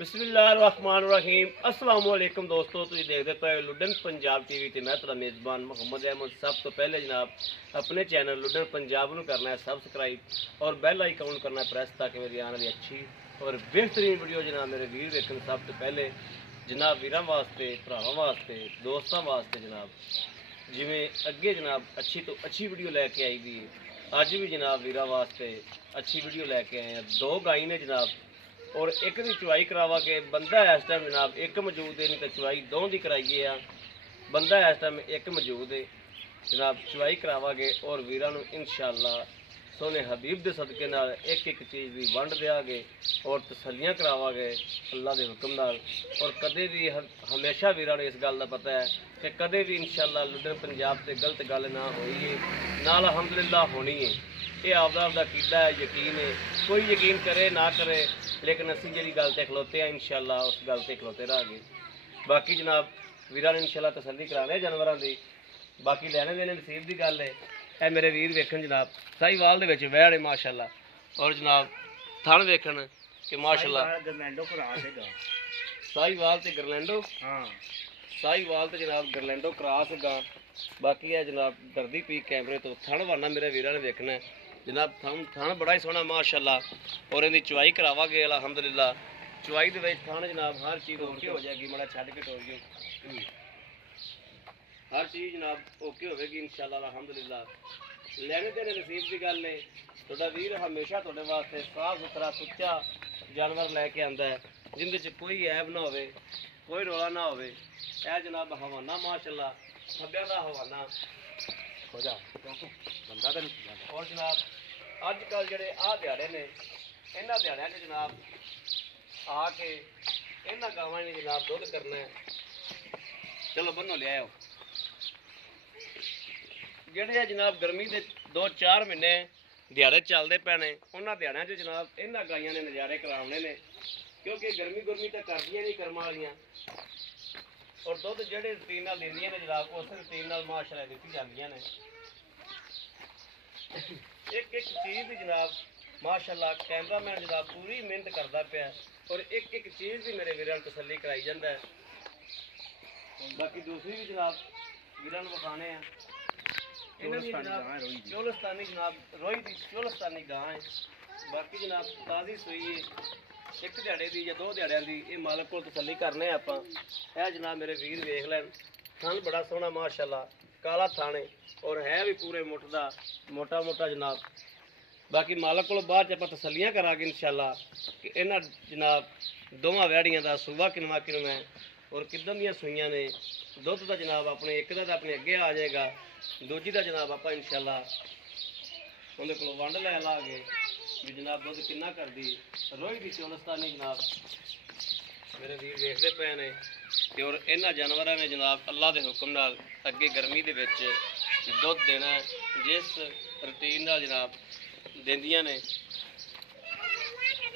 बिस्मिल्लाहिर्रहमानिर्रहीम अस्सलाम वालेकुम दोस्तों, तुम देखते पे लुडन पंजाब टीवी ते मैं तेरा मेज़बान मोहम्मद अहमद। सब तो पहले जनाब अपने चैनल लुडन पंजाब को करना है सबसक्राइब और बैल आइकन करना है प्रेस, ताकि मेरी आने वाली अच्छी और बेहतरीन वीडियो जनाब मेरे वीर देखने सब तो पहले जनाब वीरां वास्ते, भरावां वास्ते, दोस्तों वास्ते जनाब जिमें अगे जनाब अच्छी तो अच्छी वीडियो लैके आई गई है। अज भी जनाब वीरां वास्ते अच्छी वीडियो लैके आए हैं। दो गाई ने जनाब और एक की चुवाई करावा के बंदा इस टाइम जनाब एक मौजूद है, नहीं तो चुवाई दो की कराइए आ। बंदा इस टाइम एक मौजूद है जनाब, चुवाई करावागे और वीरां नूं इंशाअल्लाह सोने हबीब के सदके नाल एक एक चीज़ की वंड देंगे और तसलियाँ करावागे अल्लाह के हुक्म नाल। और कदे भी हमेशा वीरां नूं इस गल का पता है कि कदे भी इंशाअल्लाह लुडन पंजाब से गलत गल ना होई है, नाल अलहमदुलिल्लाह होनी है। ये आपदा कीदा है, यकीन है, कोई यकीन करे ना करे, लेकिन असी जी गल से खलोते हैं इंशाअल्लाह उस गल से खलोते रहांगे। बाकी जनाब वीरां ने इंशाअल्लाह तसल्ली कराने जानवरों की, बाकी लैने देने नसीब की गल है। यह मेरे वीर वेखन जनाब साहीवाल दे वैड़ है माशाअल्लाह, और जनाब थन वेखन कि माशाअल्लाह साहीवाल ते गरलैंडो, साहीवाल ते जनाब गरलैंडो क्रॉस गां। बाकी है जनाब दर्दी पी कैमरे तो थन वाना मेरे वीरां ने देखना है जनाब। थन बड़ा ही सोहना माशाअल्लाह, और इहदी चुवाई करावागे अलहमदुलिल्लाह। चुवाई दे विच थन जनाब हर चीज़ ओके हो जाएगी, बड़ा छड्ड के टोरियो हर चीज़ जनाब ओके होगी इंशाअल्लाह अलहमदुलिल्लाह। लैने देने नसीब की गल है। तुहाडा वीर हमेशा तुहाडे वास्ते साफ सुथरा सुच्चा जानवर लैके आंदा है, जिंदे च कोई ऐब ना होवे, कोई रौला ना होवे। यह जनाब हवाना माशाअल्लाह खब्बिया दा हवाना हो जा बंदा तो नहीं। और जनाब अजकल जेडे आ दिहाड़े ने, इन्हां दिहाड़ियां च जनाब आके इन्हां गावां ने जनाब दुध करना है। चलो बनो ले आओ जेडे जनाब गर्मी के 2-4 महीने दिहाड़े चलते पे ने, उन्होंने दिहाड़ियों से जनाब इन्होंने गाइयों ने नज़ारे कराने ने, क्योंकि गर्मी गुरमी तो करदियां नहीं कर्म वालियां। और दुध जेडे रूटीन नाल दिंदियां ने जनाब उस रूटीन नाल माशाअल्लाह दित्ती जांदियां ने। एक एक चीज़ की जनाब माशाअल्लाह कैमरामैन जनाब पूरी मेहनत करता पाया, और एक एक चीज़ की मेरे वीरां नूं तसल्ली कराई जाता है। बाकी दूसरी भी जनाब वीरां नूं विखाने हैं। चोलस्तानी जनाब रोई की चोलस्तानी गां है। बाकी जनाब ताज़ी सूई है, एक दिहाड़े की या 2 दिहाड़ियां की, ये मालक को तसल्ली करने आपां। यह जनाब मेरे वीर वेख लैन, थन बड़ा सोहना माशाअल्लाह काला थन है, और है भी पूरे मुठ का मोटा मोटा जनाब। बाकी मालक को बाद च आपां तसल्लियां करांगे इंशाअल्लाह कि इन्हां जनाब दोवां वैड़ियां का सूबा किनवा किनवा है और किदन दियां सूइयां ने। दुध का जनाब अपने एक का अपने अगे आ जाएगा, दूजी का जनाब आप इंशाअल्लाह उन्हें को वंड लै लागे भी जनाब दुध किन्ना कर दी। रोही की चोलस्तानी जनाब मेरे वीर देखते पे ने, और इन्होंने जानवरों ने जनाब अल्लाह के हुक्म नाल अगे गर्मी के दुध देना है, जिस रूटीन नाल जनाब देंदियां ने।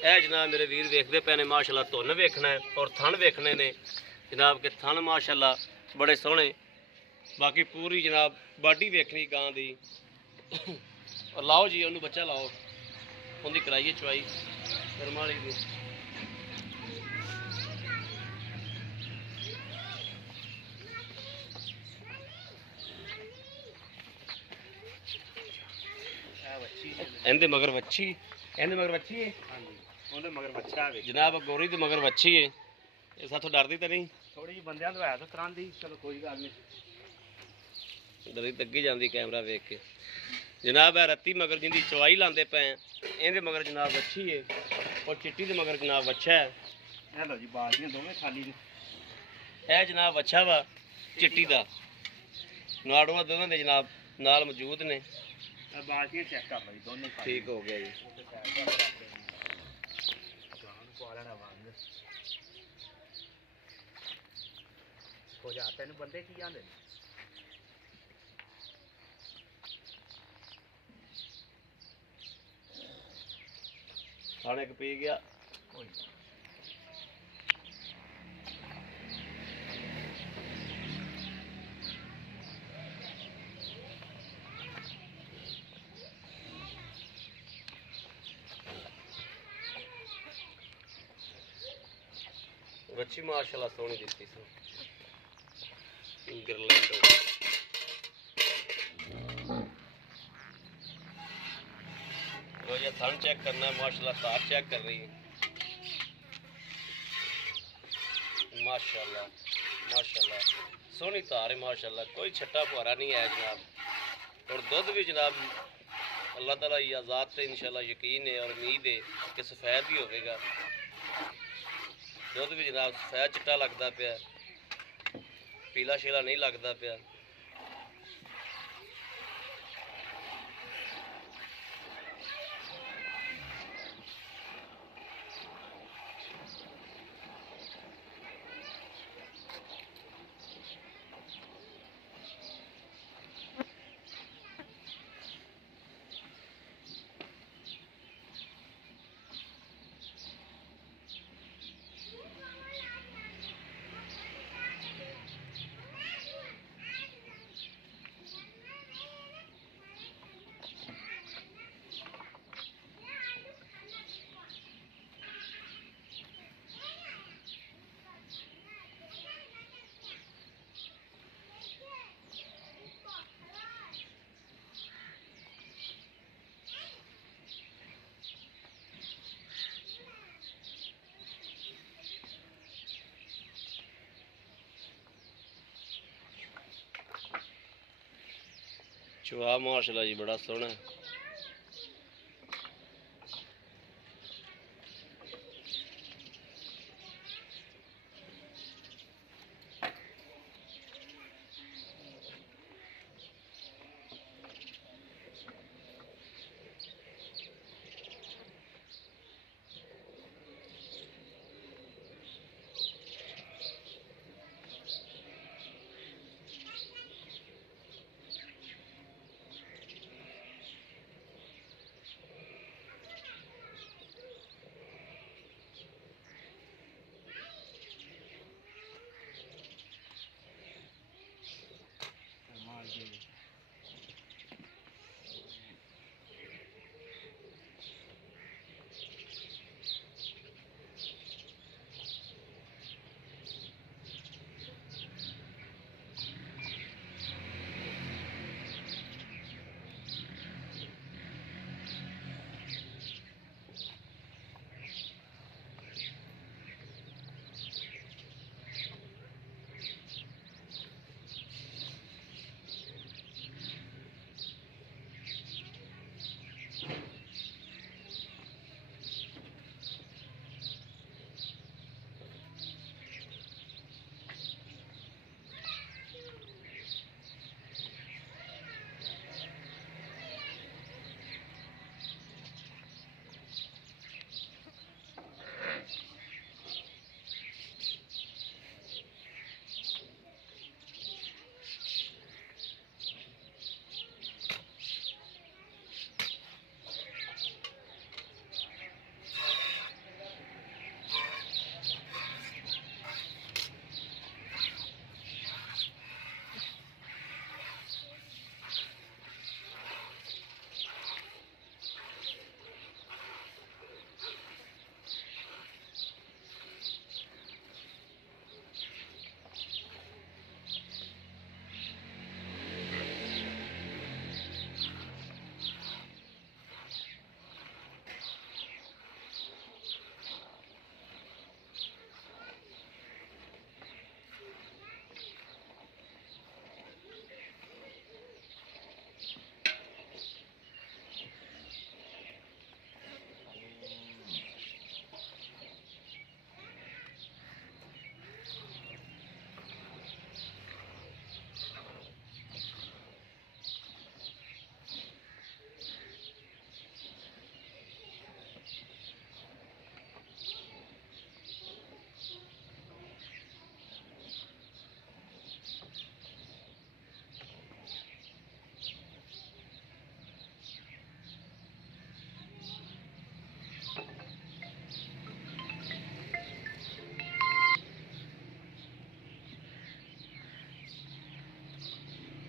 यह जनाब मेरे वीर देखते पे ने माशाअल्लाह धुन वेखना है और थन वेखने ने जनाब के थन माशाअल्लाह बड़े सोहने। बाकी पूरी जनाब बाडी वेखनी गां दी। और लाओ जी उन्होंने बच्चा लाओ, उनकी कराइए चुवाई कर्म वाली की। इहदे मगर वच्छी, इहदे मगर वच्छी है मगर बच्चा जनाब गोरी तो मगर वच्छी है। ये साथों डरती तो नहीं? थोड़ी जी बंदियां तो है तो करांदी, चलो कोई गल नहीं। डरी तग्गी जाती कैमरा वेख के जनाब। है रत्ती मगर जिंदी चवाई लाते पे हैं, इहदे मगर जनाब वच्छी है, और चिट्टी दे मगर जनाब वच्छा है। हेलो जी बाजियां दोवें खाली ने। यह जनाब वच्छा वा चिट्टी दा, नाड़ुआ दोवें दे जनाब नाल मौजूद ने। बाजियां चेक कर लो जी दोनों ठीक हो गया जी। हो जाते हैं बंदे की आंदे खाने पी गया। बच्ची माशाल्लाह सोहनी दित्ती सी गिरलैंड लो ये थन चेक करना है माशाल्लाह तार चेक कर रही है माशाल्लाह माशाल्लाह सोहनी तार है माशाल्लाह कोई छट्टा फुहारा नहीं है जनाब और दुध भी जनाब अल्लाह ताला की आज़ाद से इंशाल्लाह यकीन है और उम्मीद है कि सफ़ैद भी होगा दुध भी जनाब सफ़ैद चिट्टा लगता पाया पीला शीला नहीं लगता पाया चुहा माशाल्लाह जी बड़ा सोहना है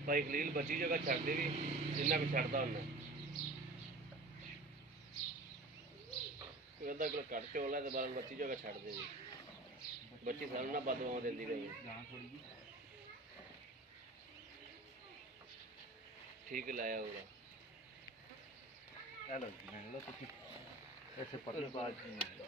भाई खलील बची जगह छड़ दे भी जिन्ना को छड़ता उन्ना अद्धा किलो कट चौल है तो बारह बची जगह छड़ दे भी ਬੱਚੀ ਸਾਨੂੰ ਨਾ ਬਦਵਾਂ ਦਿੰਦੀ ਰਹੀ ਗਾਂ ਥੋੜੀ ਜੀ ਠੀਕ ਲਾਇਆ ਹੋਗਾ ਲਓ ਜੀ ਮੈਂ ਲਓ ਤੁਸੀਂ ਇੱਥੇ ਪੱਟੀ ਬਾਅਦ ਜੀ ਮੈਂ ਲਓ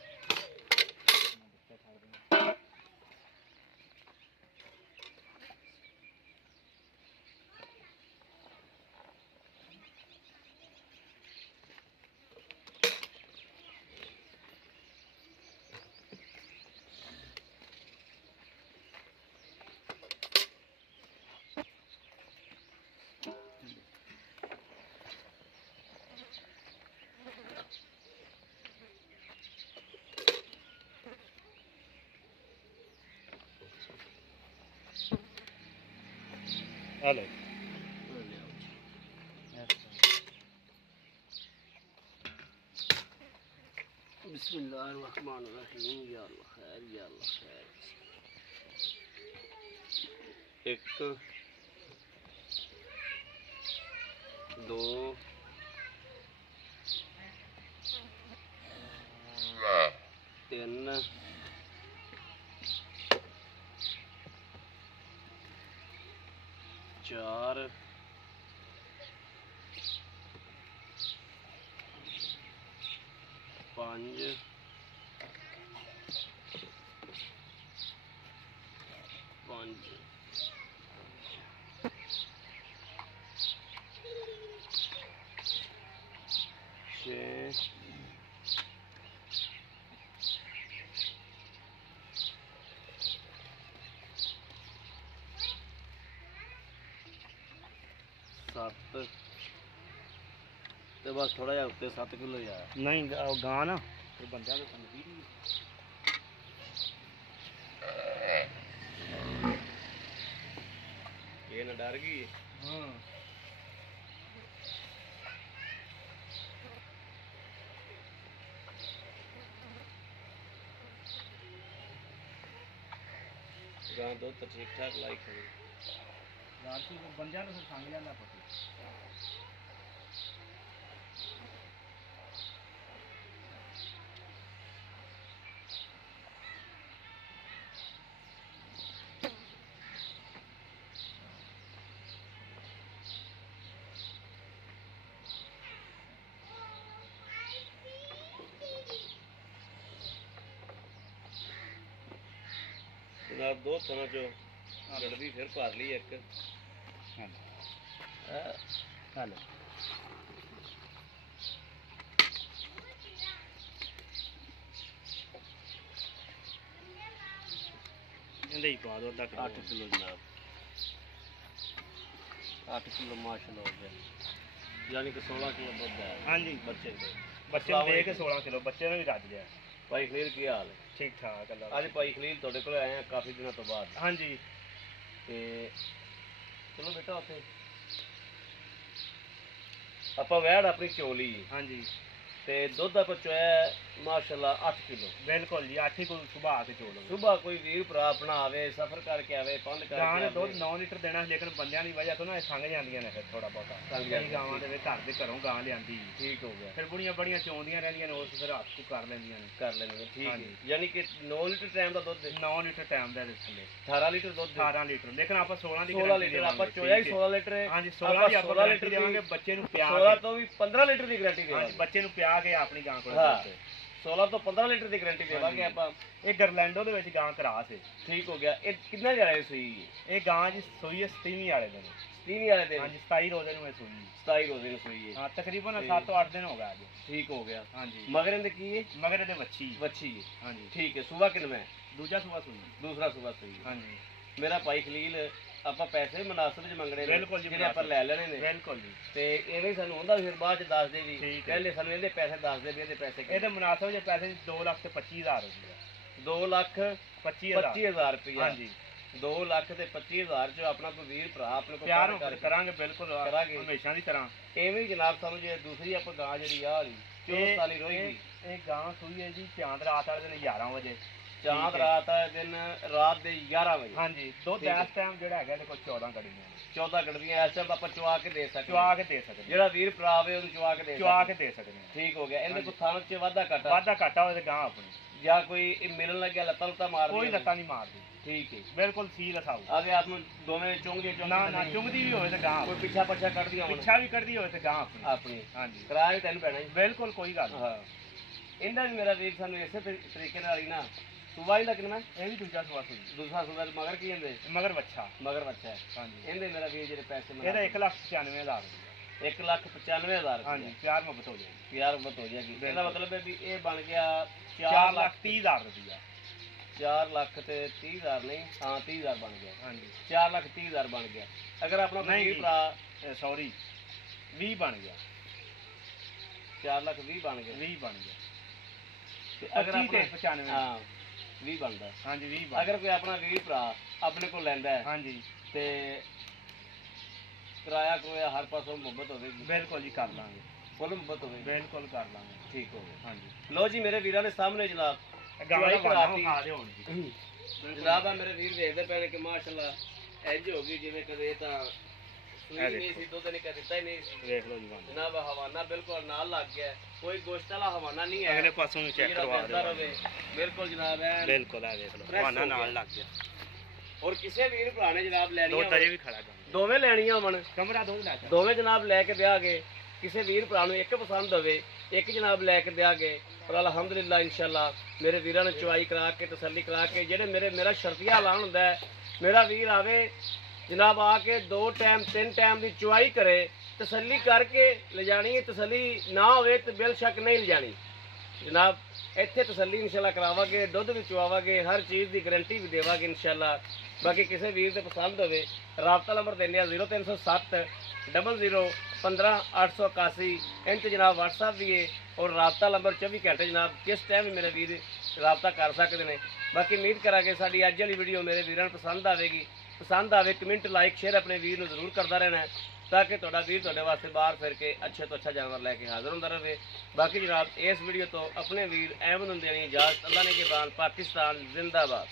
हेलो बिस्मिल्लाहिर्रहमानिर्रहीम या अल्लाह खैर या अल्लाह खैर एक दो तीन चार पाँच छः सत्त ते बस थोड़ा जिहा उत्ते 7 किलो जा नहीं गां ना ये बंदा तो समझी नहीं ये ना डर गई हाँ गां दूध तो ठीक ठाक लाई खड़ी गां की बंदा तो संग जाता पति जनाब दो थना चो गड़बी फिर भर ली एक हेलो नहीं पा दो 8 किलो जनाब 8 किलो माशाल्लाह हो गया यानी कि 16 किलो दूध है हाँ जी बच्चे को बच्चे ने दे के 16 किलो बच्चे ने भी रज लिया भाई खलील की हाल है ठीक ठाक अल्लाह आज भाई खलील ਤੁਹਾਡੇ ਕੋਲ ਆਏ ਆ ਕਾਫੀ ਦਿਨਾਂ ਤੋਂ ਬਾਅਦ हाँ जी ਤੇ ਚਲੋ ਬੇਟਾ ਉੱਥੇ ਆਪਾਂ ਵੈੜ ਆਪਣੀ ਚੋਲੀ हाँ जी ਤੇ ਦੁੱਧ ਆਪਾਂ ਚੋਇਆ ਮਾਸ਼ਾਅੱਲਾ 8 ਕਿਲੋ बिल्कुल जी 8 को सुबह आके चोलो ਸੁਬਾ ਕੋਈ ਵੀਰ ਭਰਾ ਆਪਣਾ ਆਵੇ ਸਫ਼ਰ ਕਰਕੇ ਆਵੇ ਪੰਧ ਕਰਕੇ ਗਾਂ ਨੇ ਆਵੇ ਦੁੱਧ 9 ਲੀਟਰ ਦੇਣਾ ਸੀ, ਲੇਕਿਨ ਬੰਦਿਆਂ ਦੀ ਵਜ੍ਹਾ ਤੋਂ ਨਾ ਇਹ ਸੰਗ ਜਾਂਦੀਆਂ ਨੇ ਫਿਰ ਥੋੜਾ ਬਹੁਤਾ ਸੰਗ ਕਈ ਜਾਂਦੀਆਂ, ਗਾਵਾਂ ਦੇ ਵਿੱਚ ਘਰ ਦੇ ਘਰੋਂ ਗਾਂ ਲਿਆਂਦੀ ਠੀਕ ਹੋ ਗਿਆ ਫਿਰ ਬੁੜੀਆਂ ਬੜੀਆਂ ਚੋਂਦੀਆਂ ਰਹਿੰਦੀਆਂ ਨੇ ਉਸ ਫਿਰ ਹੱਥ ਕੋ ਕਰ ਲੈਂਦੀਆਂ ਨੇ ਕਰ ਲੈਣਗੇ ਠੀਕ ਹੈ ਹਾਂਜੀ। ਯਾਨੀ ਕਿ 9 ਲੀਟਰ ਟਾਈਮ ਦਾ ਦੁੱਧ 9 ਲੀਟਰ ਟਾਈਮ ਦਾ ਇਹਦੇ ਥੱਲੇ 18 ਲੀਟਰ ਦੁੱਧ 18 ਲੀਟਰ, ਲੇਕਿਨ ਆਪਾਂ 16 ਦੀ 16 guarantee ਲੀਟਰ ਦੇਵਾਂਗੇ, ਆਪਾਂ ਚੋਇਆ ਹੀ ਠੀਕ ਹੈ। 16 ਲੀਟਰ ਹੈ ਹਾਂਜੀ 16 ਦੀ ਆਪਾਂ 16 ਲੀਟਰ ਦੇਵਾਂਗੇ, ਬੱਚੇ ਨੂੰ ਪਿਆ 16 ਕੇ ਤੋਂ ਵੀ 15 ਲੀਟਰ ਦੀ ਗਾਰੰਟੀ ਹਾਂਜੀ ਦੇਵਾਂਗੇ ਬੱਚੇ ਨੂੰ ਪਿਆ ਕੇ ਆਪਣੀ ਗਾਂ ਕੋਲ ਹਾਂ। ਦੁੱਧ। 16 ਤੋਂ 15 ਲੀਟਰ ਦੀ ਗਾਰੰਟੀ ਦੇਵਾਂਗੇ ਹਾਂਜੀ। ਆਪਾਂ ਇਹ ਗਰਲੈਂਡੋ ਦੇ ਵਿੱਚ ਗਾਂ ਕਰਾਸ ਹੈ, ਠੀਕ ਹੋ ਗਿਆ ਇਹ ਕਿੰਨਾ ਜਾਏ ਸੂਈ ਇਹ ਗਾਂ ਜੀ ਸੂਈ ਹੈ 27ਵੀਂ ਵਾਲੇ ਦਿਨ, 30 ਵਾਲੇ ਦਿਨ ਹਾਂਜੀ 27 ਰੋਜ਼ੇ ਨੂੰ ਇਹ ਸੂਈ 27 ਰੋਜ਼ੇ ਨੂੰ ਸੂਈ ਹੈ ਹਾਂ ਤਕਰੀਬਨ ਤੇ- 7-8 ਦਿਨ ਹੋ ਗਿਆ ਅੱਜ ਠੀਕ ਹੋ ਗਿਆ ਹਾਂਜੀ ਮਗਰ ਇਹਦੇ ਕੀ ਹੈ ਮਗਰ ਇਹਦੇ ਵੱਛੀ ਵੱਛੀ ਹੈ ਹਾਂਜੀ ਠੀਕ ਹੈ ਸੁਬਾ ਕਿੰਨਾ ਹੈ ਦੂਜਾ ਸੂਆ ਸੂਈ ਦੂਸਰਾ ਸੁਬਾ ਸੂਈ ਹੈ ਹਾਂਜੀ ਮੇਰਾ ਭਾਈ ਖਲੀਲ ਆਪਾਂ ਪੈਸੇ ਮੁਨਾਸਬ ਚ ਮੰਗਣੇ ਨੇ ਬਿਲਕੁਲ ਜੀ, ਜਿਹੜੇ ਆਪਾਂ ਲੈ ਲੈਣੇ ਨੇ ਬਿਲਕੁਲ ਜੀ ਤੇ ਐਵੇਂ ਸਾਨੂੰ ਹੁੰਦਾ ਵੀ ਫਿਰ ਬਾਅਦ ਚ ਦੱਸ ਦੇ ਵੀ ਠੀਕ ਹੈ। ਪਹਿਲੇ ਸਾਨੂੰ ਇਹਦੇ ਪੈਸੇ ਦੱਸ ਦੇ ਵੀ ਇਹਦੇ ਪੈਸੇ ਇਹਦੇ ਮੁਨਾਸਬ ਜੇ ਪੈਸੇ 2,25,000 ਰੁਪਏ 2 ਲੱਖ 25,000 25000 ਰੁਪਇਆ ਹਾਂਜੀ 2 ਲੱਖ ਤੇ 25000 ਚ ਆਪਣਾ ਕੋਈ ਵੀਰ ਭਰਾ ਆਪਣੇ ਕੋਲ ਪਿਆਰ ਕਰ ਕਰਾਂਗੇ ਬਿਲਕੁਲ ਕਰਾਂਗੇ। ਹਮੇਸ਼ਾ ਦੀ ਤਰ੍ਹਾਂ ਐਵੇਂ ਹੀ ਜਨਾਬ ਸਾਨੂੰ ਜੇ ਦੂਸਰੀ ਆਪਾਂ ਗਾਂ ਜਿਹੜੀ ਆਹ ਵਾਲੀ 24 ਸਾਲੀ ਰੋਈ ਇਹ ਗਾਂ ਸੂਈ ਹੈ ਜੀ ਚਾਂਦ ਰਾਤ ਵਾਲੇ ਦਿਨ 11 ਵਜੇ ਚਾਂਦ ਠੀਕ ਹੈ। ਰਾਤ ਹੈ ਦਿਨ ਰਾਤ ਦੇ 11 ਵਜੇ ਹਾਂਜੀ ਦੁੱਧ ਠੀਕ ਹੈ। ਇਸ ਟਾਈਮ ਜਿਹੜਾ ਹੈਗਾ ਇਹਦੇ ਕੋਲ 14 ਕੱਢੀਆਂ ਨੇ 14 ਕੱਢਦੀਆਂ ਇਸ ਟਾਈਮ ਆਪਾਂ ਚੁਆ ਕੇ ਦੇ ਸਕਦੇ ਚੁਆ ਕੇ ਦੇ ਸਕਦੇ ਜਿਹੜਾ ਵੀਰ ਭਰਾ ਆਵੇ ਉਹਨੂੰ ਚੁਆ ਕੇ ਦੇ ਚੁਆ ਸਕਦੇ ਕੇ ਦੇ ਸਕਦੇ ਹਾਂ ਠੀਕ ਹੋ ਗਿਆ ਇਹਦੇ ਹਾਂਜੀ। ਕੋਲ ਥਾਣ ਚ ਵਾਧਾ ਘਟਾ ਵਾਧਾ ਘਾਟਾ ਹੋਵੇ ਤੇ ਗਾਂ ਆਪਣੀ ਜਾਂ ਕੋਈ ਇਹ ਮਿਲਣ ਲੱਗਿਆ ਲੱਤਾਂ ਲੁੱਤਾਂ ਮਾਰਦੀ ਕੋਈ ਲੱਤਾਂ ਨਹੀਂ ਮਾਰਦੀ, ਠੀਕ ਹੈ। ਬਿਲਕੁਲ ਸੀਲ ਅਸਾਊ। ਆਗੇ ਆਪ ਨੂੰ ਦੋਵੇਂ ਚੁੰਗਦੀ ਨਾ ਚੁੰਗਦੀ ਵੀ ਹੋਵੇ ਤੇ ਗਾਂ ਕੋਈ ਪਿੱਛਾ ਪੱਛਾ ਕੱਢਦੀਆਂ ਹੋਣ ਪਿੱਛਾ ਵੀ ਕੱਢਦੀ ਹੋਵੇ ਤੇ ਗਾਂ ਆਪਣੀ। ਆਪਣੀ ਹਾਂਜੀ ਕਿਰਾਇਆ ਵੀ ਤੈਨੂੰ ਪੈਣਾ ਜੀ। ਬਿਲਕੁਲ ਕੋਈ ਗੱਲ ਨਹੀਂ। ਹਾਂ ਇਹਦਾ ਵੀ ਮੇਰਾ ਵੀਰ ਸਾਨੂੰ ਇਸੇ ਤਰੀਕੇ ਨਾਲ ਹੀ ਨਾ ਸੂਬਾ ਇਹਦਾ ਕਿੰਨਾ ਇਹ ਵੀ ਦੂਜਾ ਸਵਾ ਸੂਈ, ਦੂਸਰਾ ਸੂਬਾ ਮਗਰ ਕੀ ਜਾਂਦੇ ਮਗਰ ਬੱਚਾ। ਮਗਰ ਬੱਚਾ ਹੈ। ਹਾਂਜੀ ਇਹਦੇ ਮੇਰਾ ਵੀਰ ਜਿਹੜੇ ਪੈਸੇ ਇਹਦਾ 1,95,000 1,95,000 ਹਾਂਜੀ ਪਿਆਰ ਮੁਹੱਬਤ ਹੋ ਜਾਏਗੀ। ਯਾਰ ਬਤ ਹੋ ਜਾਏਗੀ। ਇਹਦਾ ਮਤਲਬ ਹੈ ਵੀ ਇਹ ਬਣ ਗਿਆ 4,30,000 ਰੁਪਇਆ। 4 ਲੱਖ ਤੇ 30,000 ਨਹੀਂ, ਹਾਂ 30,000 ਬਣ ਗਿਆ। ਹਾਂਜੀ 4,30,000 ਬਣ ਗਿਆ। ਅਗਰ ਆਪਣਾ ਕੋਈ ਵੀਰ ਭਰਾ ਸੌਰੀ 20 ਬਣ ਗਿਆ, 4,20,000 ਬਣ ਗਿਆ, 20 ਬਣ ਗਿਆ। ਤੇ ਅਗਰ ਤੇ ਆਪਣਾ 95 ਹਾਂ 20 ਬਣਦਾ। ਹਾਂਜੀ 20 ਬਣ ਅਗਰ ਕੋਈ ਆਪਣਾ ਵੀਰ ਭਰਾ ਆਪਣੇ ਕੋਲ ਲੈਂਦਾ ਹੈ ਹਾਂਜੀ ਤੇ ਕਿਰਾਇਆ ਕੋਈ ਹਰ ਪਾਸੋਂ ਮੁਹੱਬਤ ਹੋਵੇਗੀ, ਬਿਲਕੁਲ ਜੀ ਕਰ ਲਾਂਗੇ, ਫੁੱਲ ਮੁਹੱਬਤ ਹੋਵੇਗੀ, ਬਿਲਕੁਲ ਕਰ ਲਾਂਗੇ। ਠੀਕ ਹੋ ਗਿਆ। ਹਾਂਜੀ ਲੋ ਜੀ ਮੇਰੇ ਵੀਰਾਂ ਦੇ ਸਾਹਮਣੇ ਜਨਾਬ ਗਾਵਾਂ ਕਰਾਤੀ। ਖਾ ਦੇ ਹੁਣ ਜੀ। ਜਨਾਬ ਆ ਮੇਰੇ ਵੀਰ ਦੇਖਦੇ ਪਏ ਨੇ ਕਿ ਮਾਸ਼ਾਅੱਲਾ ਇੰਜ ਹੋ ਗਈ ਜਿਵੇਂ ਕਦੇ ਤਾਂ ਸੂਈ ਨਹੀਂ ਸੀ, ਦੁੱਧ ਨਹੀਂ ਦਿੱਤਾ ਹੀ ਨਹੀਂ ਸੀ। ਵੇਖ ਲਓ ਜੀ ਬੰਦ ਜਨਾਬ ਹਵਾਨਾ ਬਿਲਕੁਲ ਨਾਲ ਲੱਗ ਗਿਆ, ਕੋਈ ਗੋਸ਼ਤ ਵਾਲਾ ਹਵਾਨਾ ਨਹੀਂ ਹੈ। ਅਗਲੇ ਪਾਸੋਂ ਵੀ ਚੈੱਕ ਜਿਹੜਾ ਕਰਵਾ ਦਿੰਦਾ ਦਿਓ। ਰਵੇ ਬਿਲਕੁਲ ਜਨਾਬ ਐ ਬਿਲਕੁਲ ਆ ਵੇਖ ਲਓ Press ਹਵਾਨਾ ਹੋ ਨਾਲ ਗਿਆ। ਲੱਗ ਗਿਆ। ਔਰ ਕਿਸੇ ਵੀਰ ਭਰਾ ਨੇ ਜਨਾਬ ਲੈਣੀਆਂ ਦੁੱਧ ਅਜੇ ਵੀ ਖੜਾ ਗਾ। ਦੋਵੇਂ ਲੈਣੀਆਂ ਹੋਣ, ਕਮਰਾ ਦੁੱਧ ਲੈ ਕੇ ਦੋਵੇਂ ਜਨਾਬ ਲੈ ਕੇ ਵਿਆਹਗੇ। ਕਿਸੇ ਵੀਰ ਭਰਾ ਨੂੰ ਇੱਕ ਪਸੰਦ ਹੋਵੇ ਇੱਕ ਜਨਾਬ ਲੈ ਕੇ ਵਿਆਹਗੇ। ਪਰ ਅਲਹਮਦੁਲਿਲਾ ਇਨਸ਼ਾਅੱਲਾ ਮੇਰੇ ਵੀਰਾਂ ਨੂੰ ਚੁਆਈ ਕਰਾ ਕੇ ਤਸੱਲੀ ਕਰਾ ਕੇ ਜਿਹੜੇ ਮੇਰਾ ਸ਼ਰਤੀਆ ਐਲਾਨ ਹੁੰਦਾ ਹੈ, ਮੇਰਾ ਵੀਰ ਆਵੇ ਜਨਾਬ ਆ ਕੇ 2 ਟਾਈਮ 3 ਟਾਈਮ ਦੀ ਚੁਆਈ ਕਰੇ, ਤਸੱਲੀ ਕਰਕੇ ਲਿਜਾਣੀ ਹੈ। ਤਸੱਲੀ ਨਾ ਹੋਵੇ ਤੇ ਬੇਸ਼ੱਕ ਨਹੀਂ ਲਿਜਾਣੀ ਜਨਾਬ। ਇੱਥੇ ਤਸੱਲੀ ਇਨਸ਼ਾਅੱਲਾ ਕਰਾਵਾਂਗੇ, ਦੁੱਧ ਵੀ ਚੁਆਵਾਂਗੇ, ਹਰ ਚੀਜ਼ ਦੀ ਗਾਰੰਟੀ ਵੀ ਦੇਵਾਂਗੇ ਇਨਸ਼ਾਅੱਲਾ। ਬਾਕੀ ਕਿਸੇ ਵੀਰ ਦੇ ਪਸੰਦ ਹੋਵੇ ਰਾਬਤਾ ਨੰਬਰ ਦਿੰਦੇ ਆ 0307 00 15 881। ਇੰਚ ਜਨਾਬ WhatsApp ਵੀ ਹੈ ਔਰ ਰਾਬਤਾ ਨੰਬਰ 24 ਘੰਟੇ ਜਨਾਬ ਕਿਸ ਟਾਈਮ ਵੀ ਮੇਰੇ ਵੀਰ ਰਾਬਤਾ ਕਰ ਸਕਦੇ ਨੇ। ਬਾਕੀ ਉਮੀਦ ਕਰਾਂਗੇ ਸਾਡੀ ਅੱਜ ਵਾਲੀ ਵੀਡੀਓ ਮੇਰੇ ਵੀਰਾਂ ਨੂੰ ਪਸੰਦ ਆਵੇਗੀ। ਪਸੰਦ ਆਵੇ ਕਮੈਂਟ ਲਾਈਕ ਸ਼ੇਅਰ ਆਪਣੇ ਵੀਰ ਨੂੰ ਜ਼ਰੂਰ ਕਰਦਾ ਰਹਿਣਾ ਤਾਂ ਕਿ ਤੁਹਾਡਾ ਵੀਰ ਤੁਹਾਡੇ ਵਾਸਤੇ ਬਾਹਰ ਫਿਰ ਕੇ ਅੱਛੇ ਤੋਂ ਅੱਛਾ ਜਾਨਵਰ ਲੈ ਕੇ ਹਾਜ਼ਰ ਹੁੰਦਾ ਰਹੇ। ਬਾਕੀ ਜਨਾਬ ਇਸ ਵੀਡੀਓ ਤੋਂ ਆਪਣੇ ਵੀਰ ਅਹਿਮਦ ਨੂੰ ਦੇਣੀ ਇਜਾਜ਼ਤ। ਅੱਲਾ ਨੇ ਕੇ ਬਾਨ। ਪਾਕਿਸਤਾਨ ਜ਼ਿੰਦਾਬਾਦ।